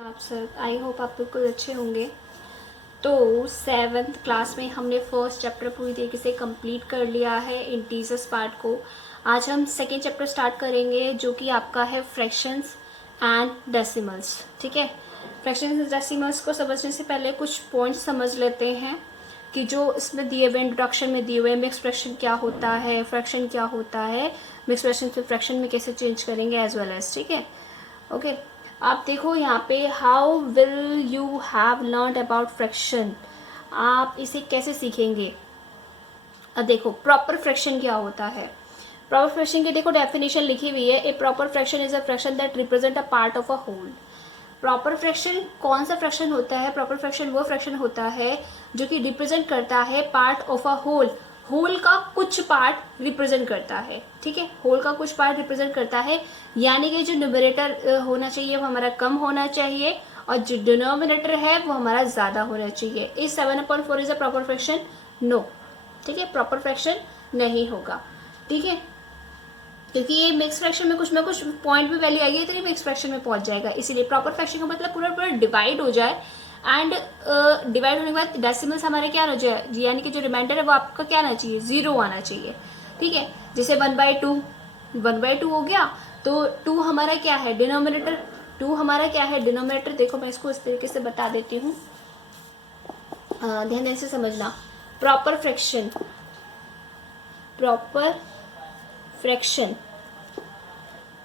आप सब I hope आप बिल्कुल अच्छे होंगे। तो 7th क्लास में हमने फर्स्ट चैप्टर पूरी तरीके से कंप्लीट कर लिया है इंटीजर्स पार्ट को। आज हम सेकेंड चैप्टर स्टार्ट करेंगे जो कि आपका है फ्रैक्शंस एंड डेसिमल्स। ठीक है, फ्रैक्शंस एंड डेसिमल्स को समझने से पहले कुछ पॉइंट्स समझ लेते हैं कि जो इसमें दिए हुए इंट्रोडक्शन में दिए हुए मिक्स फ्रैक्शन क्या होता है, फ्रैक्शन क्या होता है, मिक्स फ्रैक्शन से फ्रैक्शन में कैसे चेंज करेंगे एज वेल एज। ठीक है, ओके। आप देखो यहाँ पे how will you have learn about fraction, आप इसे कैसे सीखेंगे। अब देखो प्रॉपर फ्रैक्शन क्या होता है। प्रॉपर फ्रैक्शन की देखो डेफिनेशन लिखी हुई है, A proper fraction is a fraction that represent a part of a whole. Proper fraction कौन सा फ्रैक्शन होता है? प्रॉपर फ्रैक्शन वो फ्रैक्शन होता है जो कि रिप्रेजेंट करता है part of a whole. Whole का कुछ पार्ट रिप्रेजेंट करता है। ठीक है, होल का कुछ पार्ट रिप्रेजेंट करता है, यानी कि जो न्यूमरेटर होना चाहिए वो हमारा कम होना चाहिए और जो डिनोमिनेटर है वो हमारा ज्यादा होना चाहिए। इस 7/4 is a proper fraction? No. ठीक है, प्रॉपर फ्रैक्शन नहीं होगा। ठीक है, क्योंकि ये मिक्स फ्रैक्शन में कुछ ना कुछ पॉइंट भी वैल्यू आएगी तो ये मिक्स फ्रैक्शन में पहुंच जाएगा। इसीलिए प्रॉपर फ्रैक्शन का मतलब पूरा पूरा डिवाइड हो जाए एंड डिवाइड होने के बाद डेसिमल्स हमारे क्या हो जाए, यानी कि जो रिमाइंडर है वो आपका क्या आना चाहिए, 0 आना चाहिए। ठीक है, जैसे 1/2 हो गया तो 2 हमारा क्या है, डिनोमिनेटर। 2 हमारा क्या है, डिनोमिनेटर। देखो मैं इसको इस तरीके से बता देती हूँ, ध्यान से समझना। प्रॉपर फ्रैक्शन, प्रॉपर फ्रैक्शन,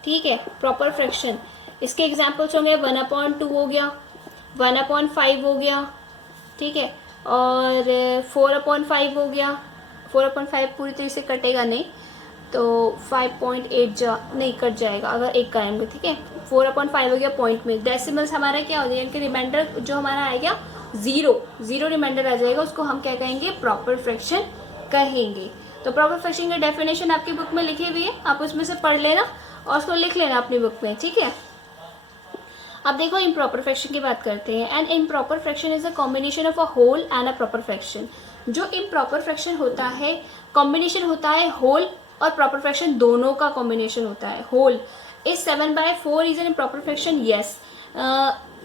ठीक है, प्रॉपर फ्रैक्शन इसके एग्जाम्पल्स होंगे 1/2 हो गया, 1/5 हो गया। ठीक है, और 4/5 हो गया। 4/5 पूरी तरह से कटेगा नहीं तो 5.8 नहीं कट जाएगा अगर एक कायम। ठीक है, 4/5 हो गया पॉइंट में। डेसिमल्स हमारा क्या हो जाएगा, इनके रिमाइंडर जो हमारा आएगा 0 रिमाइंडर आ जाएगा, उसको हम क्या कहेंगे, प्रॉपर फ्रैक्शन कहेंगे। तो प्रॉपर फ्रैक्शन की डेफिनेशन आपकी बुक में लिखी हुई है, आप उसमें से पढ़ लेना और उसको लिख लेना अपनी बुक में। ठीक है, अब देखो इम्प्रॉपर फ्रैक्शन की बात करते हैं। And improper fraction is a combination of a whole and a proper fraction. जो इम्प्रॉपर फ्रैक्शन होता है कॉम्बिनेशन होता है होल और प्रॉपर फ्रैक्शन दोनों का कॉम्बिनेशन होता है। Whole is 7/4 is an improper fraction, yes.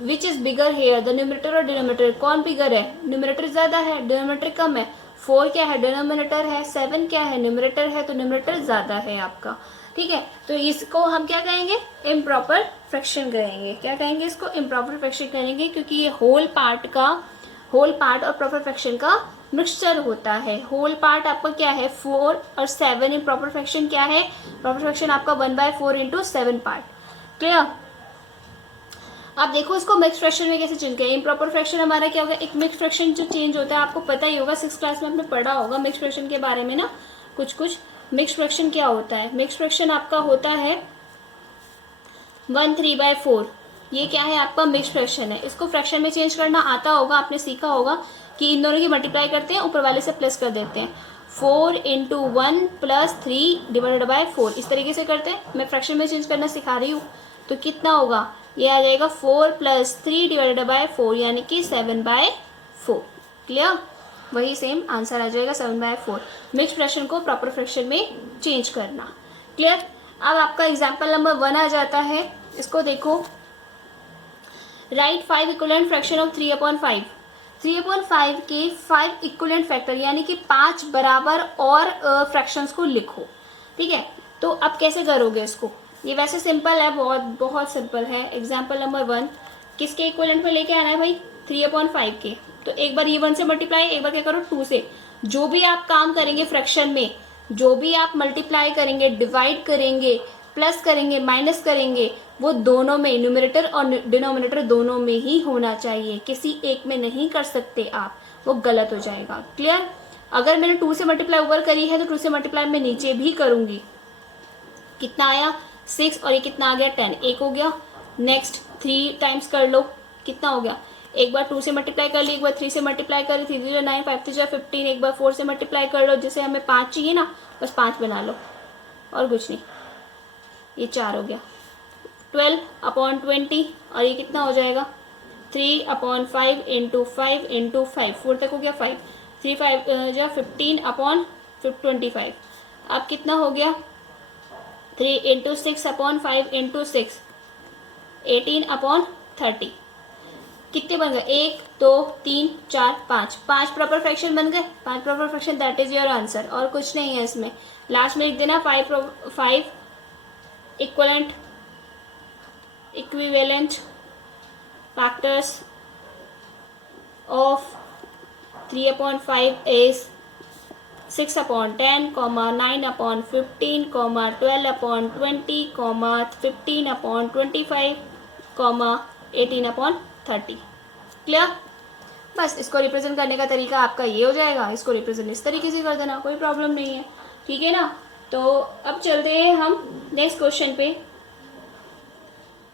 Which is bigger here, the numerator और डिनोमिनेटर, कौन बिगर है, न्यूमरेटर ज्यादा है, डिनोमिनेटर कम है। 4 क्या है, डिनोमिनेटर है, 7 क्या है, न्यूमरेटर है, तो न्यूमरेटर ज्यादा है आपका। ठीक है, तो इसको हम क्या कहेंगे, इम्प्रॉपर फ्रैक्शन कहेंगे। क्या कहेंगे इसको, इम्प्रॉपर फ्रैक्शन कहेंगे, क्योंकि ये होल पार्ट और प्रॉपर फ्रैक्शन का मिक्सचर होता है। होल पार्ट आपका क्या है, 4 और 7। इम्प्रॉपर फ्रैक्शन क्या है, प्रॉपर फ्रैक्शन आपका 1/4 इंटू 7 पार्ट। क्लियर। आप देखो इसको मिक्स फ्रैक्शन में कैसे चेंज करें। इम्प्रॉपर फ्रैक्शन हमारा क्या होगा, एक मिक्स फ्रैक्शन जो चेंज होता है आपको पता ही होगा, 6th क्लास में आपने पढ़ा होगा मिक्स फ्रैक्शन के बारे में ना कुछ। मिक्स फ्रैक्शन क्या होता है, मिक्स फ्रैक्शन आपका होता है 1/3/4। ये क्या है, आपका मिक्स फ्रैक्शन है। इसको फ्रैक्शन में चेंज करना आता होगा, आपने सीखा होगा कि इन दोनों की मल्टीप्लाई करते हैं, ऊपर वाले से प्लस कर देते हैं। 4/1 + 3/4 इस तरीके से करते हैं। मैं फ्रैक्शन में चेंज करना सिखा रही हूँ, तो कितना होगा, ये आ जाएगा 4 + 3/4 यानी कि 7/4। क्लियर, वही सेम आंसर आ जाएगा 7/4। मिक्स फ्रैक्शन को प्रॉपर फ्रैक्शन में चेंज करना। क्लियर। अब आपका एग्जाम्पल नंबर 1 आ जाता है, इसको देखो। Right 5 equivalent fraction of 3/5। 3/5 के 5 इक्विवेलेंट फैक्टर यानी कि 5 बराबर और फ्रैक्शंस को लिखो। ठीक है, तो अब कैसे करोगे इसको, ये वैसे सिंपल है, बहुत बहुत सिंपल है। एग्जाम्पल नंबर 1 किसके इक्विवेलेंट में लेके आना है भाई, 3/5 के। तो एक बार ये 1 से मल्टीप्लाई, एक बार क्या करो 2 से। जो भी आप काम करेंगे फ्रैक्शन में, जो भी आप मल्टीप्लाई करेंगे, डिवाइड करेंगे, प्लस करेंगे, माइनस करेंगे, वो दोनों में, न्यूमरेटर और डिनोमिनेटर दोनों में ही होना चाहिए, किसी एक में नहीं कर सकते आप, वो गलत हो जाएगा। क्लियर। अगर मैंने 2 से मल्टीप्लाई ऊपर करी है तो 2 से मल्टीप्लाई मैं नीचे भी करूंगी। कितना आया, 6, और ये कितना आ गया, 10, एक हो गया। नेक्स्ट 3 टाइम्स कर लो, कितना हो गया, एक बार 2 से मल्टीप्लाई कर ली, एक बार 3 से मल्टीप्लाई कर ली, 3 3 9, 5 3 15, एक बार 4 से मल्टीप्लाई कर लो, जैसे हमें 5 चाहिए ना, बस 5 बना लो और कुछ नहीं, ये 4 हो गया। 12/20 और ये कितना हो जाएगा, 3/5 इंटू 5 इंटू 5, 4 तक हो गया 5, 3 5 जो 15/25। अब कितना हो गया, 3 इंटू 6/5 इंटू 6, 18/30। कितने बन गए, 1 2 3 4 5, 5 प्रॉपर फ्रैक्शन बन गए, 5 proper fraction, that is your answer. और कुछ नहीं है इसमें। लास्ट में लिख देना 5 equivalent factors of 3/5 is 6/10, 9/15, 12/20, 15/25, 18/30। Clear? बस इसको रिप्रेजेंट करने का तरीका आपका ये हो जाएगा, इसको रिप्रेजेंट इस तरीके से कर देना, कोई प्रॉब्लम नहीं है। ठीक है ना? तो अब चलते हैं हम नेक्स्ट क्वेश्चन पे,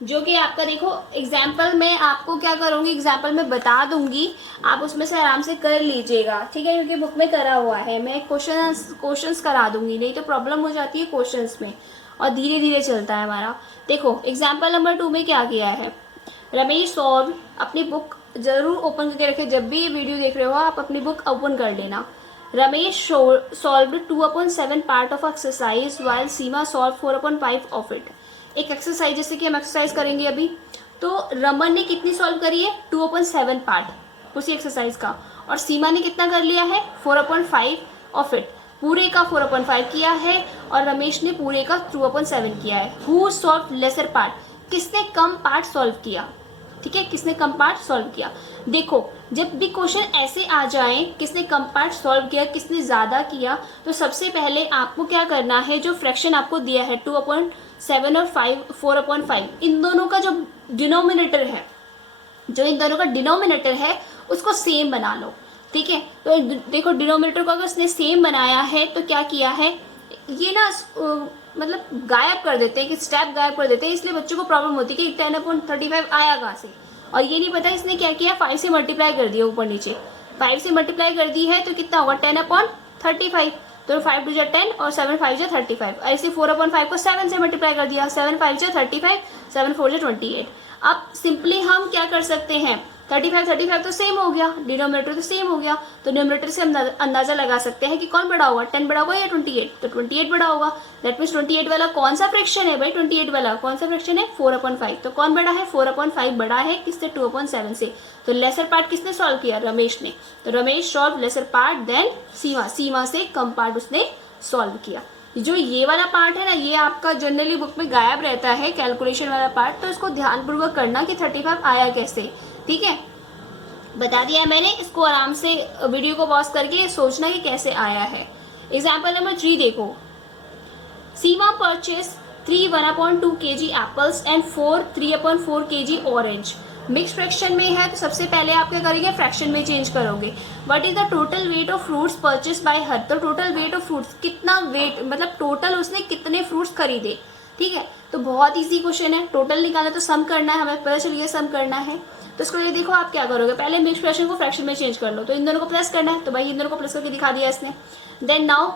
जो कि आपका देखो एग्जाम्पल में आपको क्या करूँगी, एग्जाम्पल में बता दूंगी, आप उसमें से आराम से कर लीजिएगा। ठीक है? क्योंकि बुक में करा हुआ है, मैं क्वेश्चंस करा दूंगी, नहीं तो प्रॉब्लम हो जाती है क्वेश्चंस में, और धीरे धीरे चलता है हमारा। देखो एग्जाम्पल नंबर 2 में क्या किया है, रमेश सॉल्व, अपनी बुक जरूर ओपन करके रखे, जब भी ये वीडियो देख रहे हो आप अपनी बुक ओपन कर लेना। Ramesh solve 2/7 part of exercise while Seema solve 4/5 of it. एक एक्सरसाइज, जैसे कि हम एक्सरसाइज करेंगे अभी, तो रमन ने कितनी सॉल्व करी है, 2/7 पार्ट उसी एक्सरसाइज का, और सीमा ने कितना कर लिया है, 4/5 ऑफ इट, पूरे का 4/5 किया है, और रमेश ने पूरे का 2/7 किया है। हु सॉल्व लेसर पार्ट, किसने कम पार्ट सॉल्व किया। ठीक है, किसने कम पार्ट सॉल्व किया। देखो जब भी क्वेश्चन ऐसे आ जाए, किसने कम पार्ट सॉल्व किया, किसने ज्यादा किया, तो सबसे पहले आपको क्या करना है, जो फ्रैक्शन आपको दिया है 2/7 और 4/5, इन दोनों का जो डिनोमिनेटर है, उसको सेम बना लो। ठीक है? तो देखो डिनोमिनेटर को अगर उसने सेम बनाया है तो क्या किया है, ये ना मतलब गायब कर देते हैं, कि स्टेप गायब कर देते हैं, इसलिए बच्चों को प्रॉब्लम होती है कि 10/35 आया कहाँ से, और ये नहीं पता इसने क्या किया, 5 से मल्टीप्लाई कर दिया ऊपर नीचे, 5 से मल्टीप्लाई कर दी है तो कितना होगा, 10/35, तो 5 2 10 और 7 5 35, ऐसे 4/5 को 7 से मल्टीप्लाई कर दिया, 7 5 35, 7 4 28। अब सिंपली हम क्या कर सकते हैं, 35 तो सेम हो गया, डिनोमिनेटर तो सेम हो गया, तो डिनोमिनेटर से हम अंदाजा लगा सकते हैं कि कौन बड़ा होगा, 10 बड़ा होगा या 28, तो 28 बड़ा होगा। दैट मीन्स 28 वाला कौन सा फ्रैक्शन है भाई, 28 वाला कौन सा फ्रैक्शन है, 4/5, तो कौन बड़ा है, 4/5 बड़ा है किससे, 2/7 से। तो लेसर पार्ट किसने सॉल्व किया, रमेश ने, तो Ramesh solve lesser part then Seema से कम पार्ट उसने सॉल्व किया। जो ये वाला पार्ट है ना, ये आपका जनरली बुक में गायब रहता है, कैलकुलेशन वाला पार्ट, तो इसको ध्यानपूर्वक करना कि 35 आया कैसे। ठीक है, बता दिया है मैंने, इसको आराम से वीडियो को पॉज करके सोचना कि कैसे आया है। एग्जाम्पल नंबर 3 देखो, Seema purchase 3 1/2 kg apples and 4 3/4 kg orange. Mix fraction में है तो सबसे पहले आप क्या करेंगे, फ्रैक्शन में चेंज करोगे। What is the total weight of fruits purchase bye हर, तो टोटल वेट ऑफ फ्रूट्स, कितना वेट मतलब टोटल उसने कितने फ्रूट्स खरीदे। ठीक है, तो बहुत इजी क्वेश्चन है, टोटल निकालना तो सम करना है, हमें पता चलिए सम करना है। तो इसको ये देखो आप क्या करोगे, पहले मिक्स फ्रैक्शन को फ्रैक्शन में चेंज कर लो, तो इन दोनों को प्लस करना है, तो भाई इन दोनों को प्लस करके दिखा दिया इसने। देन नाउ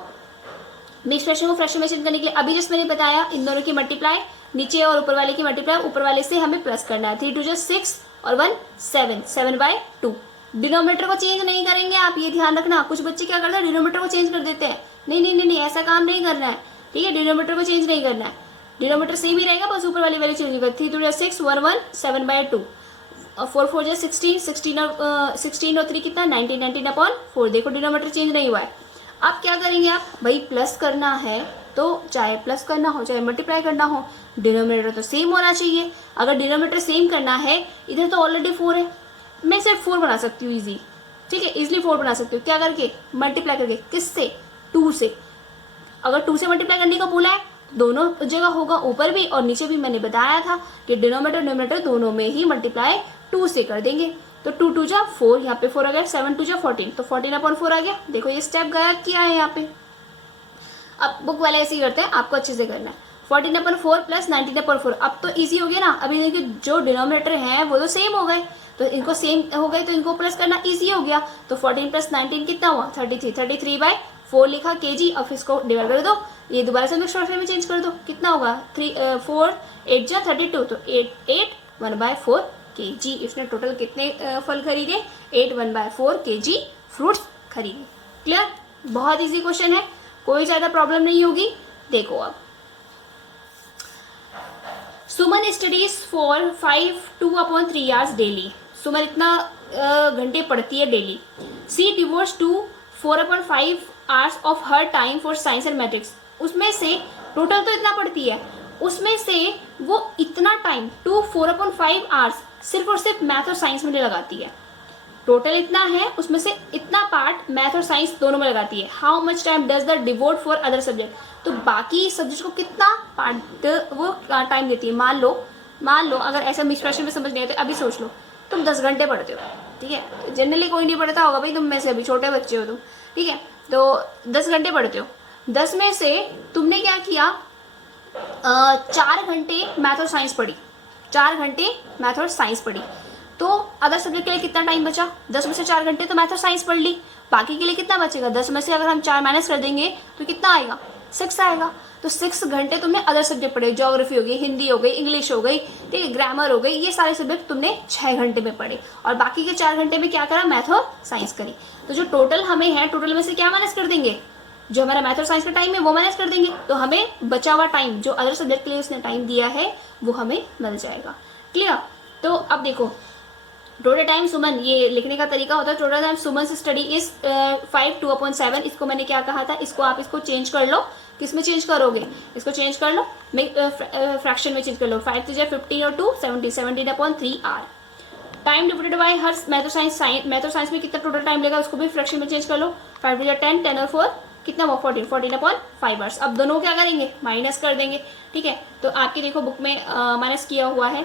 मिक्स फ्रैक्शन को फ्रैक्शन में चेंज करने के लिए अभी जस्ट मैंने बताया, इन दोनों की मल्टीप्लाई, नीचे और ऊपर वाले की मल्टीप्लाई, ऊपर वाले से हमें प्लस करना है, 3 2 6 और 1 7, 7/2। डिनोमिनेटर को चेंज नहीं करेंगे आप, ये ध्यान रखना। कुछ बच्चे क्या करते हैं, डिनोमिनेटर को चेंज कर देते हैं, नहीं, ऐसा काम नहीं करना है। ठीक है, डिनोमिनेटर को चेंज नहीं करना है, डिनोमिनेटर सेम ही रहेगा, बस ऊपर वाली वैल्यू चेंज होगा। 3 2 6 1 1 7/2, और 4 4 16 16 और 3 कितना, 19 19/4। देखो डिनोमिनेटर चेंज नहीं हुआ है। अब क्या करेंगे आप, भाई प्लस करना है तो चाहे प्लस करना हो चाहे मल्टीप्लाई करना हो, डिनोमिनेटर तो सेम होना चाहिए। अगर डिनोमिनेटर सेम करना है, इधर तो ऑलरेडी 4 है, मैं सिर्फ 4 बना सकती हूँ इजी। ठीक है, इजिली 4 बना सकती हूँ, क्या करके, मल्टीप्लाई करके, किससे, 2 से। अगर 2 से मल्टीप्लाई करने को बोला है, दोनों जगह होगा, ऊपर भी और नीचे भी। मैंने बताया था कि डिनोमिनेटर दोनों में ही मल्टीप्लाई 2 से कर देंगे, तो 2 2 जा 4, यहाँ पे 4 आ गया, 7 2 जा 14, तो 14/4 आ गया। देखो ये स्टेप गायब किया है यहाँ पे। अब बुक वाले ऐसे ही करते हैं, आपको अच्छे से करना है। 14/4 प्लस 19/4, अब तो इजी हो गया ना। अभी देखिए जो डिनोमिनेटर है वो तो सेम हो गए, तो इनको सेम हो गए तो इनको प्लस करना इजी हो गया। तो 14 + 19 कितना हुआ, 33, 33/4 लिखा kg। अब इसको डिवाइड कर दो, ये दोबारा से मिक्स फ्रैक्शन में चेंज कर दो, कितना होगा, 4 8 जा 32, तो 8 1/4 kg। इसने टोटल कितने फल खरीदे, 8 1/4 kg फ्रूट्स खरीदे। क्लियर, बहुत इजी क्वेश्चन है, कोई ज्यादा प्रॉब्लम नहीं होगी। देखो अब, Suman studies for 2/3 hours daily. Suman इतना घंटे पढ़ती है daily. She devotes to 4/5 hours of her time for science and maths. उसमें से टोटल तो इतना पढ़ती है, उसमें से वो इतना टाइम 4/5 आवर्स सिर्फ और सिर्फ मैथ और साइंस में लगाती है। टोटल इतना है, उसमें से इतना पार्ट मैथ और साइंस दोनों में लगाती है। How much time does the devote for other subject. तो बाकी सब्जेक्ट को कितना पार्ट वो टाइम देती है। मान लो अगर ऐसा मिक्स में समझ नहीं आया तो अभी सोच लो, तुम 10 घंटे पढ़ते हो, ठीक है। जनरली कोई नहीं पढ़ता होगा भाई, तुम में से अभी छोटे बच्चे हो तुम, ठीक है। तो 10 घंटे पढ़ते हो, 10 में से तुमने क्या किया, 4 घंटे मैथ और साइंस पढ़ी, 4 घंटे मैथ और साइंस पढ़ी। तो अदर सब्जेक्ट के लिए कितना टाइम बचा, 10 में से 4 घंटे तो मैथ और साइंस पढ़ ली, बाकी के लिए कितना बचेगा, 10 में से अगर हम 4 माइनस कर देंगे तो कितना आएगा, 6 आएगा। तो 6 घंटे तुमने अदर सब्जेक्ट पढ़े, ज्योग्राफी हो गई, हिंदी हो गई, इंग्लिश हो गई, ठीक है, ग्रामर हो गई, ये सारे सब्जेक्ट तुमने 6 घंटे में पढ़े, और बाकी के 4 घंटे में क्या करा, मैथ और साइंस करी। तो जो टोटल हमें है, टोटल में से क्या माइनस कर देंगे, जो हमारा मैथ और साइंस का टाइम है वो माइनस कर देंगे, तो हमें बचा हुआ टाइम जो अदर सब्जेक्ट के लिए उसने टाइम दिया है वो हमें मिल जाएगा। क्लियर। तो अब देखो टोटल टाइम सुमन, ये लिखने का तरीका होता है, total time Suman study is 5 2/7। इसको मैंने क्या कहा था, इसको आप इसको चेंज कर लो, किस में चेंज करोगे, इसको चेंज कर लो, फ्रैक्शन में चेंज कर लो। 5 3 15 और 2 17, 17/3 are. Time divided by her math और साइंस में कितना टोटल टाइम लेगा, उसको भी फ्रैक्शन में चेंज कर लो। 5 2 10, 10 और 4 कितना हुआ, 14/5 आवर्स। अब दोनों क्या करेंगे, माइनस कर देंगे, ठीक है। तो आपकी देखो बुक में माइनस किया हुआ है।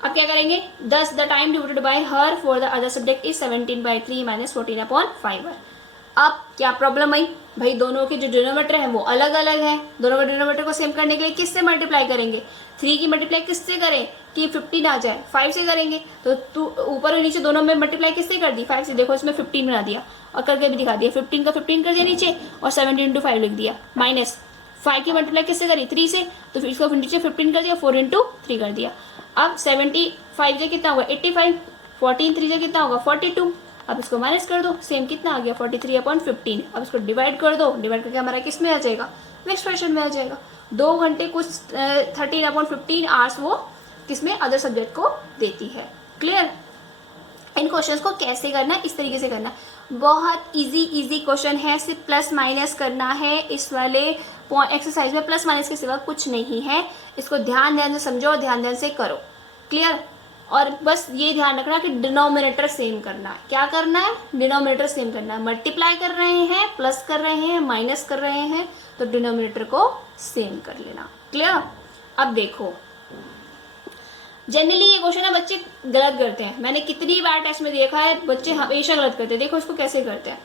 अब क्या करेंगे, 10 the time divided by her for the other subject is 17/3 minus 14/5। अब क्या प्रॉब्लम आई भाई, दोनों के जो डिनोमिनेटर है वो अलग अलग है, दोनों के डिनोमिनेटर को सेम करने के लिए किससे मल्टीप्लाई करेंगे, 3 की मल्टीप्लाई किससे करें कि 15 आ जाए, 5 से करेंगे। तो तू ऊपर और नीचे दोनों में मल्टीप्लाई किससे कर दी, 5 से। देखो इसमें 15 बना दिया और करके भी दिखा दिया, 15 का 15 कर दिया नीचे और 17 × 5 लिख दिया, माइनस 5 की मल्टीप्लाई किससे करी, 3 से, तो फिर इसको नीचे 15 कर दिया, 4 × 3 कर दिया। अब 75 से कितना होगा 85, 14 3 से कितना होगा 42। अब इसको माइनस कर दो, सेम कितना आ गया 43/15। अब इसको डिवाइड कर दो, डिवाइड करके हमारा किस में आ जाएगा, नेक्स्ट क्वेश्चन में आ जाएगा। 2 घंटे कुछ 13/15 आवर्स वो किसमें, अदर सब्जेक्ट को देती है। क्लियर। इन क्वेश्चंस को कैसे करना है, इस तरीके से करना, बहुत इजी क्वेश्चन है, सिर्फ प्लस माइनस करना है। इस वाले एक्सरसाइज में प्लस माइनस के सिवा कुछ नहीं है, इसको ध्यान से समझो, ध्यान से करो। क्लियर। और बस ये ध्यान रखना कि डिनोमिनेटर सेम करना है। क्या करना है, डिनोमिनेटर सेम करना है। मल्टीप्लाई कर रहे हैं, प्लस कर रहे हैं, माइनस कर रहे हैं, तो डिनोमिनेटर को सेम कर लेना। क्लियर। अब देखो जनरली ये क्वेश्चन है बच्चे गलत करते हैं, मैंने कितनी बार टेस्ट में देखा है, बच्चे हमेशा गलत करते हैं। देखो इसको कैसे करते हैं।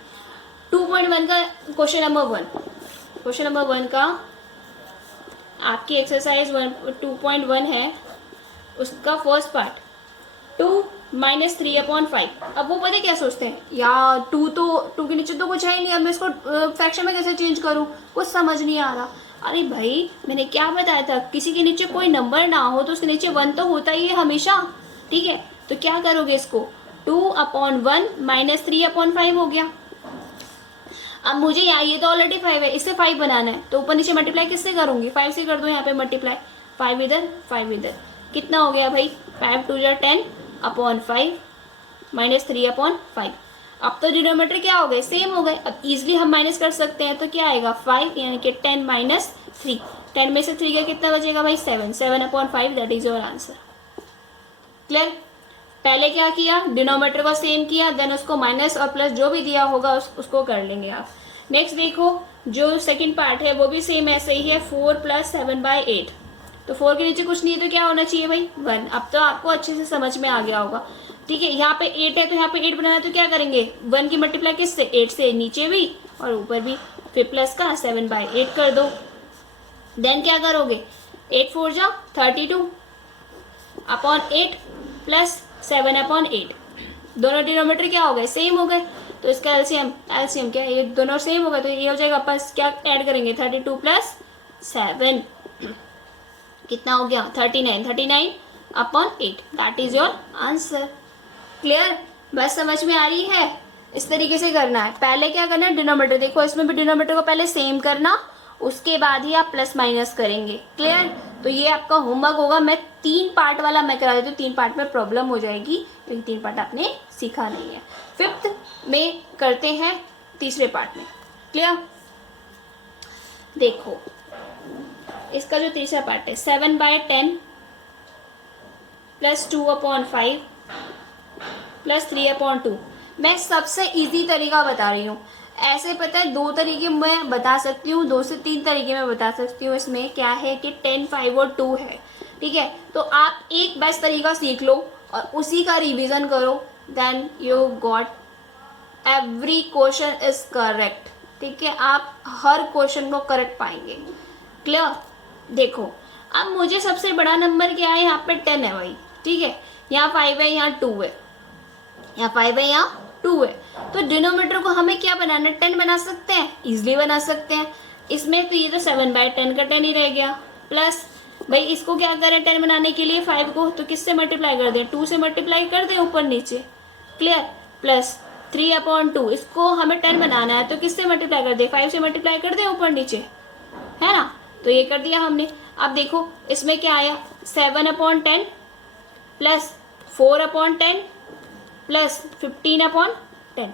2.1 का क्वेश्चन नंबर 1 का आपकी एक्सरसाइज 2.1 है, उसका फर्स्ट पार्ट 2 - 3/5। अब वो पता क्या सोचते हैं, यार 2 के नीचे तो कुछ है ही नहीं, अब मैं इसको फ्रैक्शन में कैसे चेंज करूँ, कुछ समझ नहीं आ रहा। अरे भाई मैंने क्या बताया था, किसी के नीचे कोई नंबर ना हो तो उसके नीचे 1 तो होता ही है हमेशा, ठीक है। तो क्या करोगे इसको, 2/1 - 3/5 हो गया। अब मुझे यहाँ ये तो ऑलरेडी 5 है, इससे 5 बनाना है, तो ऊपर नीचे मल्टीप्लाई किससे करूँगी, 5 से कर दो यहाँ पे मल्टीप्लाई, 5 इधर 5 इधर, कितना हो गया भाई 5 2 10/5 - 3/5। अब तो डिनोमिनेटर क्या हो गए, सेम हो गए। अब इजीली हम माइनस कर सकते हैं, तो क्या आएगा 5 यानी कि 10 - 3, 10 में से 3 का कितना बचेगा भाई 7, 7/5, that is your answer. Clear. पहले क्या किया, डिनोमिनेटर को सेम किया, देन उसको माइनस और प्लस जो भी दिया होगा उसको कर लेंगे आप। नेक्स्ट देखो जो सेकंड पार्ट है वो भी सेम ऐसे ही है, 4 + 7/8। तो 4 के नीचे कुछ नहीं है तो क्या होना चाहिए भाई 1। अब तो आपको अच्छे से समझ में आ गया होगा, ठीक है। यहाँ पे 8 है तो यहाँ पे 8 बनाना है तो क्या करेंगे, 1 की मल्टीप्लाई किससे, 8 से, नीचे भी और ऊपर भी, फिर प्लस का 7/8 कर दो। देन क्या करोगे, 8 4 जा 32/8 प्लस 7/8। दोनों डिनोमिनेटर क्या हो गए, सेम हो गए, तो इसका एलसीएम क्या है, ये दोनों सेम हो गए, तो ये हो जाएगा बस क्या ऐड करेंगे 32 + 7 कितना हो गया 39/8, that is your answer. Clear. बस समझ में आ रही है, इस तरीके से करना है। पहले क्या करना है, डिनोमिनेटर, देखो इसमें भी डिनोमिनेटर को पहले सेम करना, उसके बाद ही आप प्लस माइनस करेंगे। क्लियर। तो ये आपका होमवर्क होगा। मैं 3 पार्ट वाला मैं करा देती हूँ, 3 पार्ट में प्रॉब्लम हो जाएगी क्योंकि 3 पार्ट आपने सीखा नहीं है। 5th में करते हैं तीसरे पार्ट में। क्लियर? देखो इसका जो तीसरा पार्ट है 7/10 प्लस 2/5 प्लस 3/2। मैं सबसे इजी तरीका बता रही हूँ। ऐसे पता है 2 तरीके मैं बता सकती हूँ, 2 से 3 तरीके मैं बता सकती हूँ। इसमें क्या है कि 10, 5 और 2 है, ठीक है। तो आप एक बेस्ट तरीका सीख लो और उसी का रिवीजन करो, then you got every question is correct, ठीक है। आप हर क्वेश्चन को करेक्ट पाएंगे। क्लियर? देखो अब मुझे सबसे बड़ा नंबर क्या है, यहाँ पे 10 है भाई, ठीक है। यहाँ 5 है, यहाँ 2 है, यहाँ 5 है, यहाँ 2 है। तो डिनोमीटर को हमें क्या बनाना है, 10 बना सकते हैं, इजिली बना सकते हैं। इसमें तो ये तो 7/10 का 10 ही रह गया। प्लस भाई इसको क्या करें 10 बनाने के लिए 5 को तो किससे मल्टीप्लाई कर दें, 2 से मल्टीप्लाई कर दें ऊपर नीचे। क्लियर? प्लस 3/2 इसको हमें 10 बनाना है तो किससे मल्टीप्लाई कर दें, 5 से मल्टीप्लाई कर दें ऊपर नीचे, है ना। तो ये कर दिया हमने। अब देखो इसमें क्या आया 7/10 प्लस 4/10 प्लस 15/10।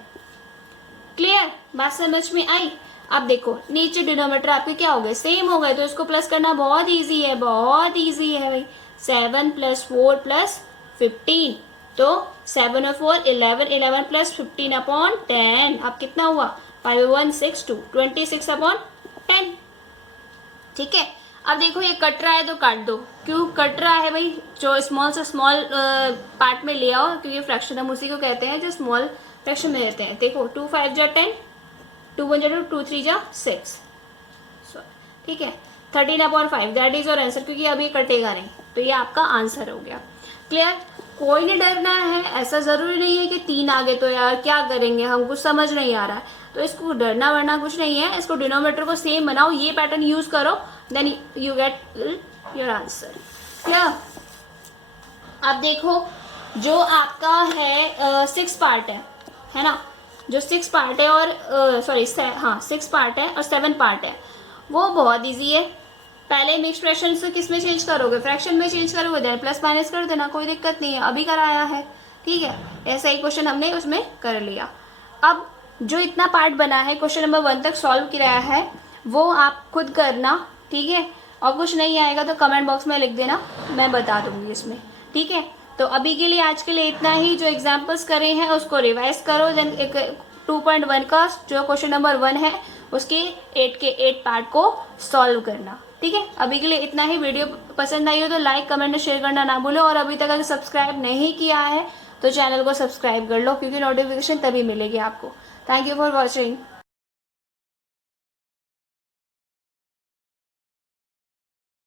क्लियर? बात समझ में आई? अब देखो नीचे डिनोमीटर आपके क्या हो गए, सेम हो गए, तो इसको प्लस करना बहुत इजी है, बहुत इजी है भाई। 7 + 4 + 15, तो 7 और 4 11, 11 + 15/10। अब कितना हुआ 5/1 6 26/10, ठीक है। अब देखो ये कट रहा है तो काट दो, क्यों कट रहा है भाई, जो स्मॉल से स्मॉल पार्ट में ले आओ, क्योंकि फ्रैक्शन हम उसी को कहते हैं जो स्मॉल फ्रैक्शन में रहते हैं। देखो 2 × 5 = 10, 2 × 1 = 2, 2 × 3 = 6, ठीक है। 13/5 दैट इज योर आंसर, क्योंकि अभी कटेगा नहीं, तो ये आपका आंसर हो गया। क्लियर? कोई नहीं डरना है, ऐसा जरूरी नहीं है कि 3 आ गए तो यार क्या करेंगे, हम कुछ समझ नहीं आ रहा है, तो इसको डरना वरना कुछ नहीं है। इसको डिनोमीटर को सेम बनाओ, ये पैटर्न यूज करो, then you get your answer. क्या? अब देखो जो आपका है 6 पार्ट है ना, जो 6 पार्ट है और 6 पार्ट है और 7 पार्ट है, वो बहुत इजी है। पहले मिक्स फ्रैक्शन से किस में चेंज करोगे, फ्रैक्शन में चेंज करोगे, देन प्लस माइनस कर देना, कोई दिक्कत नहीं है, अभी कराया है, ठीक है। ऐसा ही क्वेश्चन हमने उसमें कर लिया। अब जो इतना पार्ट बना है क्वेश्चन नंबर 1 तक सॉल्व किया है, वो आप खुद करना, ठीक है। और कुछ नहीं आएगा तो कमेंट बॉक्स में लिख देना, मैं बता दूंगी इसमें, ठीक है। तो अभी के लिए आज के लिए इतना ही। जो एग्जाम्पल्स करे हैं उसको रिवाइज करो, देन 2.1 का जो क्वेश्चन नंबर 1 है उसके 8 के 8 पार्ट को सॉल्व करना, ठीक है। अभी के लिए इतना ही। वीडियो पसंद आई हो तो लाइक कमेंट और शेयर करना ना भूलो, और अभी तक अगर सब्सक्राइब नहीं किया है तो चैनल को सब्सक्राइब कर लो, क्योंकि नोटिफिकेशन तभी मिलेगी आपको। Thank you for watching.